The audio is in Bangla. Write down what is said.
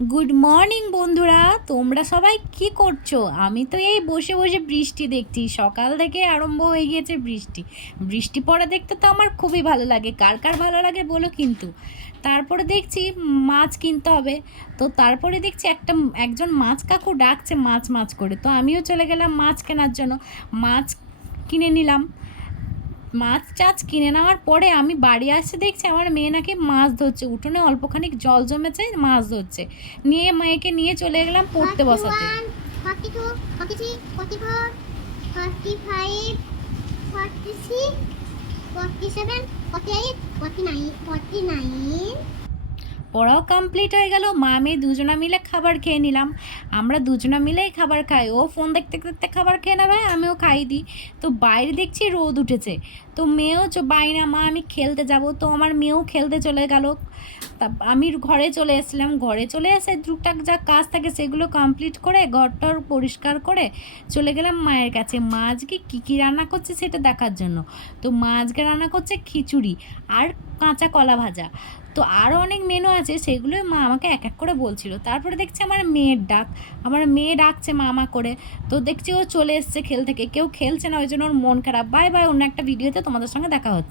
গুড মর্নিং বন্ধুরা, তোমরা সবাই কি করছো? আমি তো এই বসে বসে বৃষ্টি দেখছি। সকাল থেকে আরম্ভ হয়ে গিয়েছে বৃষ্টি। বৃষ্টি পড়া দেখতে তো আমার খুবই ভালো লাগে। কার কার ভালো লাগে বলো কিন্তু। তারপরে দেখছি মাছ কিনতে হবে। তো তারপরে দেখছি একজন মাছ কাকু ডাকছে মাছ মাছ করে। তো আমিও চলে গেলাম মাছ কেনার জন্য। মাছ কিনে নিলাম। মাছ টাছ কিনে নেওয়ার পরে আমি বাড়ি আসতে দেখছি আমার মেয়ে নাকি মাছ ধরছে। উঠোনে অল্পখানি জল জমেছে, মাছ ধরছে। নিয়ে মেয়েকে নিয়ে চলে গেলাম পড়তে বসাতে। 42, 43, 44, 45, 46, 47, 48, 49, 49. পড়াও কমপ্লিট হয়ে গেল। মা মেয়ে দুজনা মিলে খাবার খেয়ে নিলাম। আমরা দুজনা মিলেই খাবার খাই। ও ফোন দেখতে দেখতে খাবার খেয়ে নেবে, আমিও খাই দিই। তো বাইরে দেখছি রোদ উঠেছে। তো মেয়েও বাইনা, মা আমি খেলতে যাব। তো আমার মেয়েও খেলতে চলে গেল। তা আমি ঘরে চলে এসেছিলাম। ঘরে চলে এসে টুকটাক যা কাজ থাকে সেগুলো কমপ্লিট করে ঘরটার পরিষ্কার করে চলে গেলাম মায়ের কাছে। মা আজকে কী কী রান্না করছে সেটা দেখার জন্য। তো মা আজকে রান্না করছে খিচুড়ি আর কাঁচা কলা ভাজা। তো আরও অনেক মেনু আছে, সেগুলোই মা আমাকে এক এক করে বলছিল। তারপরে দেখছি আমার মেয়ের ডাক। আমার মেয়ে ডাকছে মামা করে। তো দেখছি ও চলে এসছে খেল থেকে। কেউ খেলছে না, ওই জন্য ওর মন খারাপ। বাই বাই, অন্য একটা ভিডিওতে তোমাদের সঙ্গে দেখা হচ্ছে।